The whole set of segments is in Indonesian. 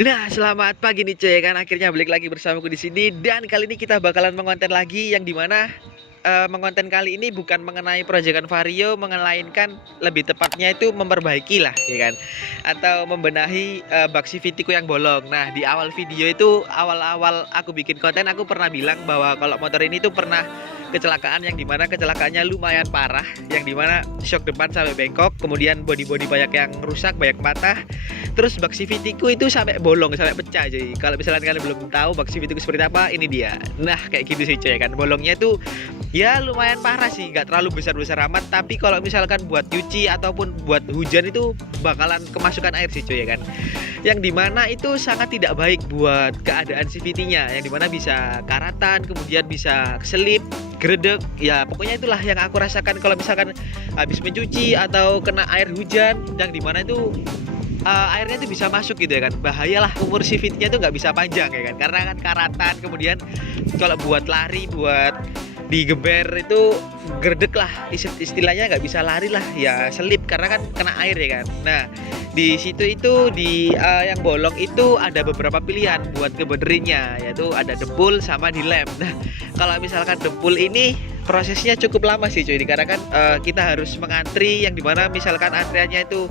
Nah, selamat pagi nih cuy, kan akhirnya balik lagi bersamaku di sini dan kali ini kita bakalan mengonten lagi yang dimana mengonten kali ini bukan mengenai proyekan Vario, melainkan lebih tepatnya itu memperbaiki lah, ya kan, atau membenahi bug CVT ku yang bolong. Nah, di awal video itu awal-awal aku bikin konten aku pernah bilang bahwa kalau motor ini tuh pernah kecelakaan yang dimana kecelakaannya lumayan parah, yang dimana shock depan sampai bengkok, kemudian bodi-bodi banyak yang rusak, banyak patah. Terus bug CVT ku itu sampai bolong, sampai pecah cuy. Kalau misalnya kalian belum tahu bug CVT ku seperti apa, ini dia. Nah, kayak gitu sih cuy kan. Bolongnya itu ya lumayan parah sih, nggak terlalu besar-besar amat. Tapi kalau misalkan buat cuci ataupun buat hujan itu bakalan kemasukan air sih cuy ya kan. Yang dimana itu sangat tidak baik buat keadaan CVT-nya. Yang dimana bisa karatan, kemudian bisa keselip, gredek. Ya pokoknya itulah yang aku rasakan kalau misalkan habis mencuci atau kena air hujan. Yang dimana itu airnya itu bisa masuk gitu ya kan, bahayalah, umur CVT-nya itu nggak bisa panjang ya kan, karena kan karatan, kemudian kalau buat lari, buat digeber itu gerdek lah, istilahnya nggak bisa lari lah ya, selip karena kan kena air ya kan. Nah, di situ itu di yang bolong itu ada beberapa pilihan buat ngebenerinnya, yaitu ada dempul sama dilem. Nah, kalau misalkan dempul ini prosesnya cukup lama sih cuy, dikarenakan kita harus mengantri, yang dimana misalkan antriannya itu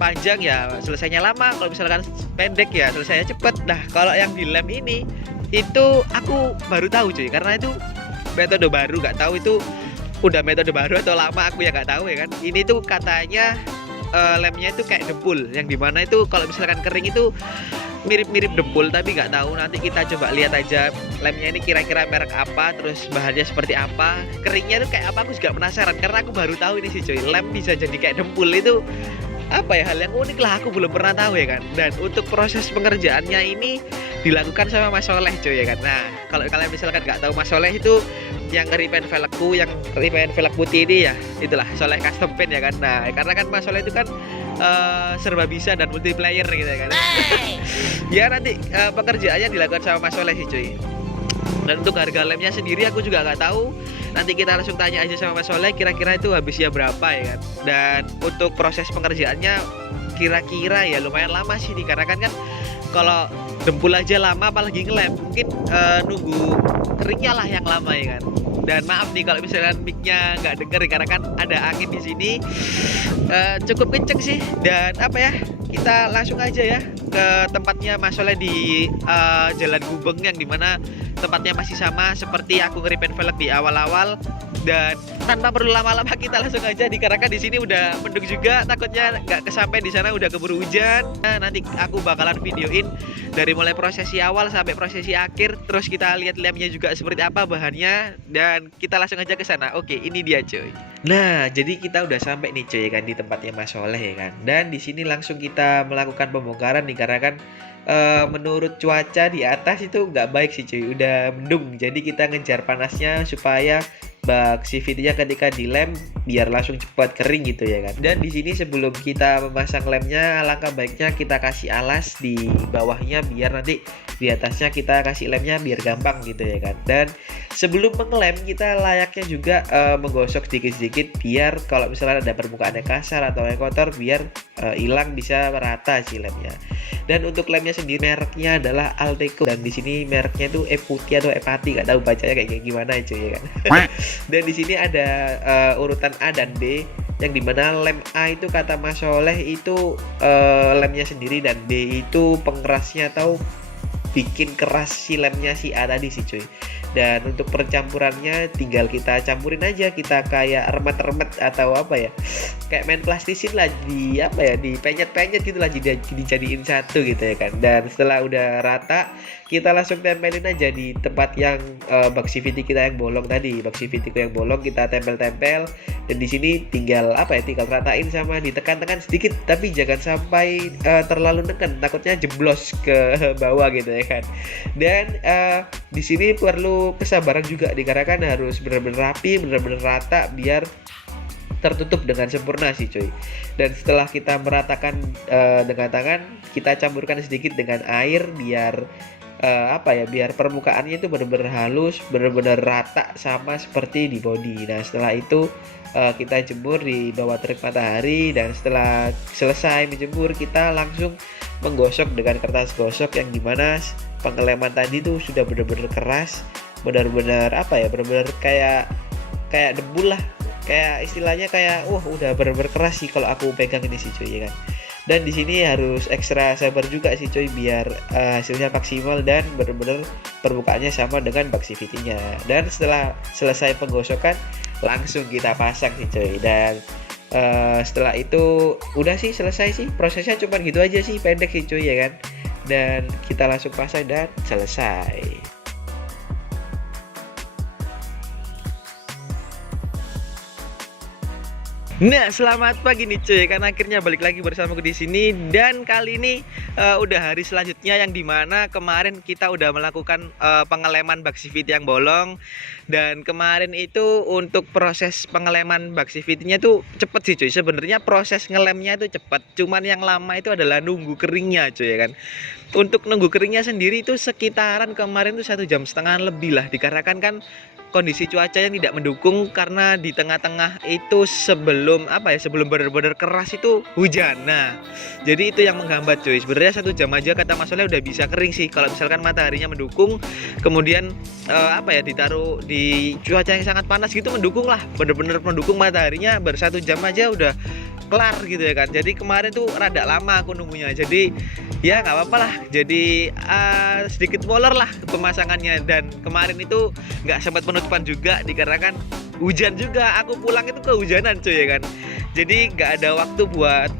panjang ya selesainya lama, kalau misalkan pendek ya selesainya cepet. Nah, kalau yang dilem ini itu aku baru tahu cuy, karena itu metode baru, nggak tahu itu udah metode baru atau lama, aku ya nggak tahu ya kan. Ini tuh katanya lemnya itu kayak dempul, yang dimana itu kalau misalkan kering itu mirip-mirip dempul, tapi nggak tahu, nanti kita coba lihat aja lemnya ini kira-kira merek apa, terus bahannya seperti apa, keringnya tuh kayak apa, aku juga penasaran karena aku baru tahu ini sih cuy, lem bisa jadi kayak dempul. Itu apa ya, hal yang unik lah, aku belum pernah tahu ya kan. Dan untuk proses pengerjaannya ini dilakukan sama Mas Soleh cuy ya kan. Nah, kalau kalian misalkan nggak tahu Mas Soleh itu yang repaint velgku, yang repaint velg putih ini ya, itulah Soleh Custom Paint ya kan. Nah, karena kan Mas Soleh itu kan serba bisa dan multiplayer gitu ya kan. Ya nanti pekerjaannya dilakukan sama Mas Soleh sih cuy. Dan untuk harga lemnya sendiri aku juga nggak tahu, nanti kita langsung tanya aja sama Mas Soleh kira-kira itu habisnya berapa ya kan. Dan untuk proses pengerjaannya kira-kira ya lumayan lama sih, dikarenakan kan kalau dempul aja lama, apalagi ngelem, mungkin nunggu keringnya lah yang lama ya kan. Dan maaf nih kalau misalkan mic-nya nggak denger karena kan ada angin di sini cukup kenceng sih. Dan apa ya, kita langsung aja ya ke tempatnya Mas Soleh di Jalan Gubeng, yang dimana tempatnya masih sama seperti aku nge-repaint velg di awal-awal. Dan tanpa perlu lama-lama kita langsung aja, dikarenakan di sini udah mendung juga, takutnya nggak kesampai di sana udah keburu hujan. Nah, nanti aku bakalan videoin dari mulai prosesi awal sampai prosesi akhir, terus kita lihat lemnya juga seperti apa bahannya, dan kita langsung aja ke sana. Oke, ini dia cuy. Nah, jadi kita udah sampai nih cuy kan di tempatnya Mas Soleh ya kan. Dan di sini langsung kita melakukan pembongkaran nih, karena kan menurut cuaca di atas itu nggak baik sih cuy, udah mendung. Jadi kita ngejar panasnya supaya bak CVT-nya ketika dilem biar langsung cepat kering gitu ya kan. Dan di sini sebelum kita memasang lemnya, alangkah baiknya kita kasih alas di bawahnya biar nanti di atasnya kita kasih lemnya biar gampang gitu ya kan. Dan sebelum mengelem kita layaknya juga menggosok sedikit-sedikit biar kalau misalnya ada permukaan yang kasar atau yang kotor biar hilang, bisa merata sih lemnya. Dan untuk lemnya sendiri mereknya adalah Alteco, dan di sini mereknya itu Eputi atau Epati, nggak tahu bacanya kayak gimana cuy ya kan. Dan di sini ada urutan A dan B, yang dimana lem A itu kata Mas Soleh itu lemnya sendiri, dan B itu pengerasnya atau bikin keras si lemnya si A tadi sih cuy. Dan untuk percampurannya tinggal kita campurin aja, kita kayak remet-remet atau apa ya, kayak main plastisin lah, di apa ya, di penyet-penyet gitu lah, dijadiin satu gitu ya kan. Dan setelah udah rata kita langsung tempelin aja di tempat yang bak CVT kita yang bolong tadi, bak CVT yang bolong kita tempel-tempel. Dan di sini tinggal apa ya, tinggal ratain sama ditekan-tekan sedikit, tapi jangan sampai terlalu neken, takutnya jeblos ke bawah gitu ya kan. Dan di sini perlu kesabaran juga, dikarenakan harus benar-benar rapi, benar-benar rata biar tertutup dengan sempurna sih cuy. Dan setelah kita meratakan dengan tangan, kita campurkan sedikit dengan air biar apa ya, biar permukaannya itu benar-benar halus, benar-benar rata sama seperti di body. Nah, setelah itu kita jemur di bawah terik matahari, dan setelah selesai menjemur kita langsung menggosok dengan kertas gosok yang dimana pengeleman tadi tuh sudah benar-benar keras, benar-benar apa ya, benar-benar kayak debu lah, kayak istilahnya kayak udah benar-benar keras sih kalau aku pegang ini sih cuy, ya kan. Dan di sini harus ekstra sabar juga sih cuy biar hasilnya maksimal dan benar-benar permukaannya sama dengan Baxivity-nya. Dan setelah selesai penggosokan langsung kita pasang sih cuy. Dan setelah itu udah sih selesai sih, prosesnya cuma gitu aja sih, pendek sih cuy, ya kan. Dan kita langsung pasang dan selesai. Nah, selamat pagi nih cuy, kan akhirnya balik lagi bersamaku di sini. Dan kali ini udah hari selanjutnya yang dimana kemarin kita udah melakukan pengeleman Baxivity yang bolong. Dan kemarin itu untuk proses pengeleman Baxivity-nya tuh cepet sih cuy. Sebenarnya proses ngelemnya itu cepet, cuman yang lama itu adalah nunggu keringnya cuy, ya kan. Untuk nunggu keringnya sendiri itu sekitaran kemarin tuh 1,5 jam lebih lah, dikarenakan kan kondisi cuaca yang tidak mendukung, karena di tengah-tengah itu sebelum benar-benar keras itu hujan. Nah, jadi itu yang menghambat cuy. Sebenarnya 1 jam aja kata Mas Soleh udah bisa kering sih kalau misalkan mataharinya mendukung, kemudian ditaruh di cuaca yang sangat panas gitu, mendukung lah, bener-bener mendukung mataharinya, 1 jam aja udah kelar gitu ya kan. Jadi kemarin tuh rada lama aku nunggunya, jadi ya nggak apa-apa lah, jadi sedikit molor lah pemasangannya. Dan kemarin itu nggak sempat penutupan juga dikarenakan hujan juga, aku pulang itu kehujanan cuy, ya kan. Jadi nggak ada waktu buat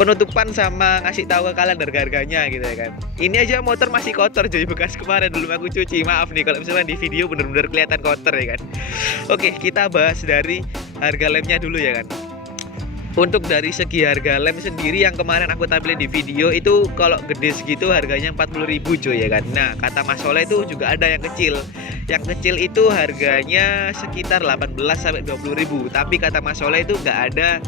penutupan sama ngasih tahu ke kalian harga-harganya gitu ya kan. Ini aja motor masih kotor cuy, bekas kemarin belum aku cuci, maaf nih kalau misalnya di video bener-bener kelihatan kotor ya kan. Oke, kita bahas dari harga lemnya dulu ya kan. Untuk dari segi harga lem sendiri yang kemarin aku tampilin di video itu, kalau gede segitu harganya 40.000 cuy, ya kan. Nah, kata Mas Soleh itu juga ada yang kecil. Yang kecil itu harganya sekitar 18-20.000. Tapi kata Mas Soleh itu nggak ada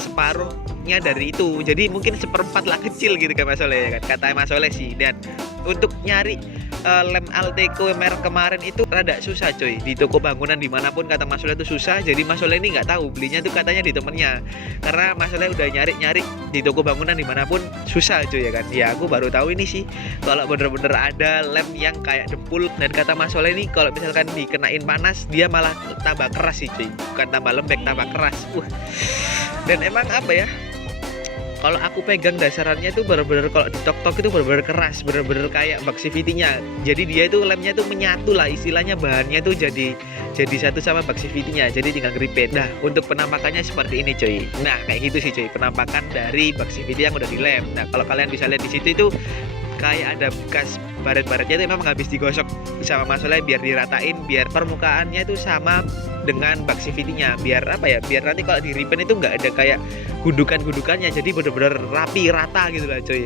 separuhnya dari itu. Jadi mungkin seperempat lah kecil gitu kan Mas Soleh, ya kan. Kata Mas Soleh sih. Dan untuk nyari lem Alteco merek kemarin itu rada susah coy, di toko bangunan dimanapun kata Mas Soleh itu susah. Jadi Mas Soleh ini nggak tahu, belinya tuh katanya di temennya, karena Mas Soleh udah nyari-nyari di toko bangunan dimanapun susah coy, ya kan. Ya aku baru tahu ini sih kalau bener-bener ada lem yang kayak dempul. Dan kata Mas Soleh ini kalau misalkan dikenain panas dia malah tambah keras sih coy, bukan tambah lembek, tambah keras. Dan emang apa ya, kalau aku pegang dasarannya itu bener-bener kalau ditok-tok itu bener-bener keras, bener-bener kayak Baxivity-nya. Jadi dia itu lemnya itu menyatu lah, istilahnya bahannya itu jadi satu sama Baxivity-nya. Jadi tinggal gripet. Nah, untuk penampakannya seperti ini coy. Nah, kayak gitu sih coy, penampakan dari Baxivity yang udah dilem. Nah, kalau kalian bisa lihat di situ itu kayak ada bekas baret-baretnya itu memang habis digosok sama Mas Soleh biar diratain, biar permukaannya itu sama dengan Baxivity-nya, biar apa ya, biar nanti kalau di ripen itu nggak ada kayak gundukan-gundukannya, jadi bener-bener rapi rata gitu lah coy.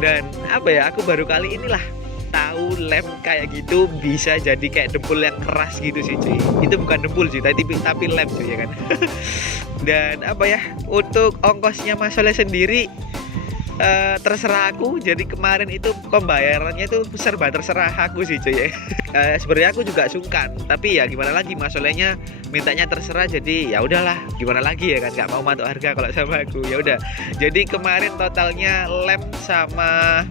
Dan apa ya, aku baru kali inilah tahu lem kayak gitu bisa jadi kayak dempul yang keras gitu sih cuy. Itu bukan dempul sih, tapi lem cuy, ya kan. Dan apa ya, untuk ongkosnya Mas Soleh sendiri terserah aku. Jadi kemarin itu pembayarannya itu serba terserah aku sih cuy, ya. Sebenarnya aku juga sungkan, tapi ya gimana lagi, Mas Solehnya mintanya terserah, jadi ya udahlah, gimana lagi ya kan, nggak mau matok harga kalau sama aku, ya udah. Jadi kemarin totalnya lem sama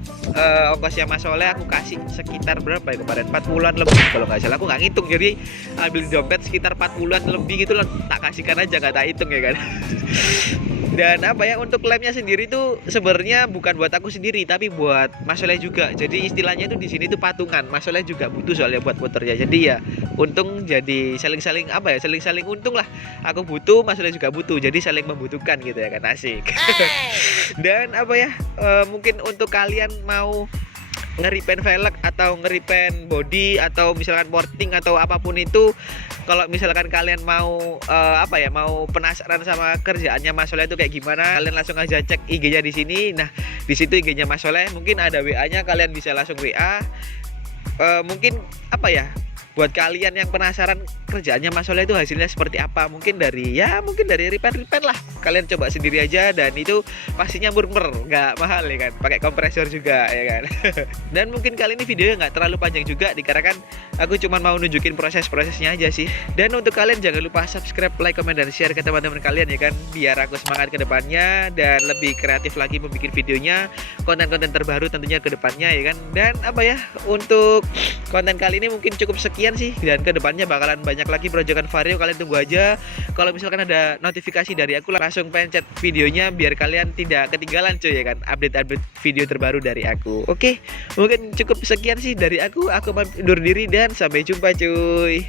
ongkosnya Mas Soleh aku kasih sekitar berapa ya kemarin, 40-an lebih kalau nggak salah, aku nggak ngitung. Jadi ambil di dompet sekitar 40-an lebih gitu lah, tak kasihkan aja, nggak tak hitung ya kan. Dan apa ya, untuk lemnya sendiri tuh sebenarnya bukan buat aku sendiri, tapi buat Mas Soleh juga. Jadi istilahnya itu di sini tuh patungan. Mas Soleh juga butuh soalnya buat motornya. Jadi ya untung, jadi saling-saling apa ya, saling-saling untung lah. Aku butuh, Mas Soleh juga butuh. Jadi saling membutuhkan gitu ya kan, asik. Dan apa ya, mungkin untuk kalian mau ngeripen velg atau ngeripen body atau misalkan porting atau apapun itu, kalau misalkan kalian mau mau penasaran sama kerjaannya Mas Soleh itu kayak gimana, kalian langsung aja cek IG-nya di sini. Nah, di situ IG-nya Mas Soleh, mungkin ada WA-nya, kalian bisa langsung WA. Mungkin apa ya, buat kalian yang penasaran kerjaannya Mas Soleh itu hasilnya seperti apa, mungkin dari repair lah, kalian coba sendiri aja, dan itu pastinya murmer, nggak mahal ya kan, pakai kompresor juga ya kan. Dan mungkin kali ini videonya nggak terlalu panjang juga, dikarenakan aku cuma mau nunjukin proses-prosesnya aja sih. Dan untuk kalian jangan lupa subscribe, like, comment, dan share ke teman-teman kalian ya kan, biar aku semangat ke depannya dan lebih kreatif lagi membuat videonya, konten-konten terbaru tentunya ke depannya ya kan. Dan apa ya, untuk konten kali ini mungkin cukup sekian sih, dan kedepannya bakalan banyak lagi proyekan Vario, kalian tunggu aja. Kalau misalkan ada notifikasi dari aku, langsung pencet videonya biar kalian tidak ketinggalan cuy ya kan, update-update video terbaru dari aku. Oke, mungkin cukup sekian sih dari aku mau undur diri dan sampai jumpa cuy.